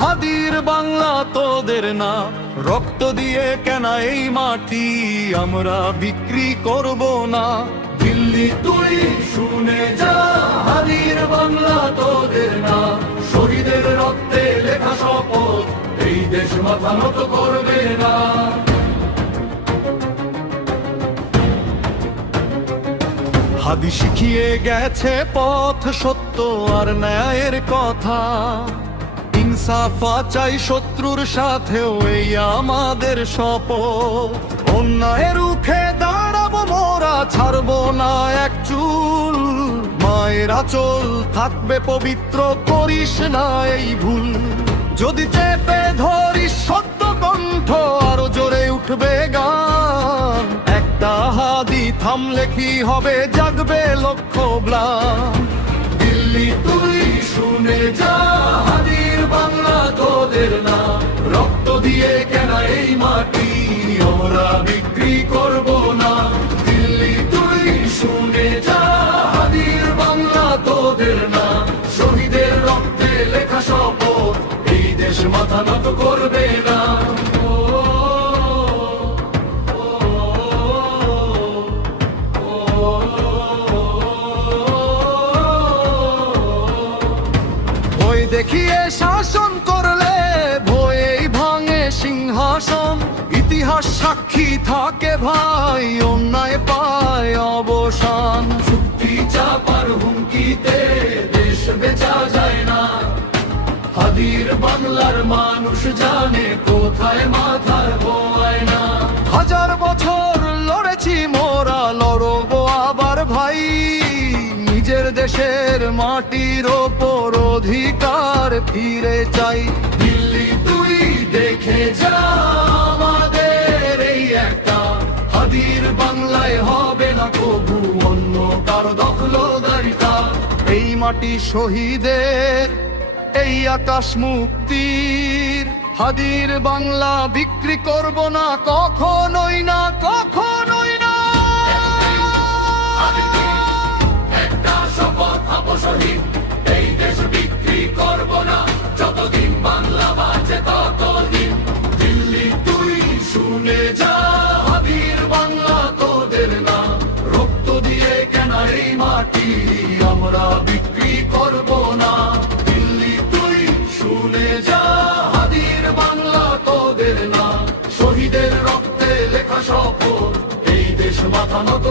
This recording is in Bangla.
হাদির বাংলা তোদের না, রক্ত দিয়ে কেনা এই মাটি আমরা বিক্রি করব না। দিল্লি তুই শুনে যা, হাদির বাংলা তোদের না, শহীদের রক্তে লেখা শপথ এই দেশ মাথা নত করবে না। হাদি শিখিয়ে গেছে পথ, সত্য আর ন্যায়ের কথা। ইনসাফ চাই শত্রুর সাথেও এই আমাদের শপথ। অন্যায়ের রুখে দাঁড়াবো মোরা, ছাড়বো না এক চুল। মায়ের আঁচল থাকবে পবিত্র, করিস না এই ভুল। যদি চেপে ধরিস সত্য কণ্ঠ, আরো জোরে উঠবে গান। একটা হাদি থামলে কি হবে, জাগবে লক্ষ ম্লান। দিল্লি তুই শুনে যা, হাদির বাংলা তোদের না, রক্ত দিয়ে কেনা এই মাটি আমরা বিক্রি করব না। দিল্লি তুই শুনে যা, হাদির বাংলা তোদের না, শহীদের রক্তে লেখা শপথ এই দেশ মাথা নত করবে না। দেখিয়ে শাসন করলে ভয়েই ভাঙে সিংহাসন। ইতিহাস সাক্ষী থাকে ভাই, অন্যায় পায় অবসান। চুক্তি চাপার হুমকিতে দেশ বেচা যায় না। হাদির বাংলার মানুষ জানে কোথায় মাথার বোয়ায় না। হাজার বছর লড়েছি মোরা, লড়বো আবার ভাই। নিজের দেশের মাটির ওপর অধিকার ফিরে চাই। দিল্লি তুই দেখে যা, আমাদের এই একটা হাদির বাংলায় হবে না কবু অন্য কারো দখলদারিতা। এই মাটি শহীদের, এই আকাশ মুক্তির। হাদির বাংলা বিক্রি করব না কখনোই না, কখনোই না। শহীদ এই দেশ বিক্রি করব না, যতদিন বাংলা বাঁচে ততদিন। দিল্লি তুই শুনে যা, হাদির বাংলা তোদের না, রক্ত দিয়ে কেনা এই মাটি আমরা বিক্রি করব না। দিল্লি তুই শুনে যা, হাদির বাংলা তোদের না, শহীদের রক্তে লেখা শপথ এই দেশ মাথা নত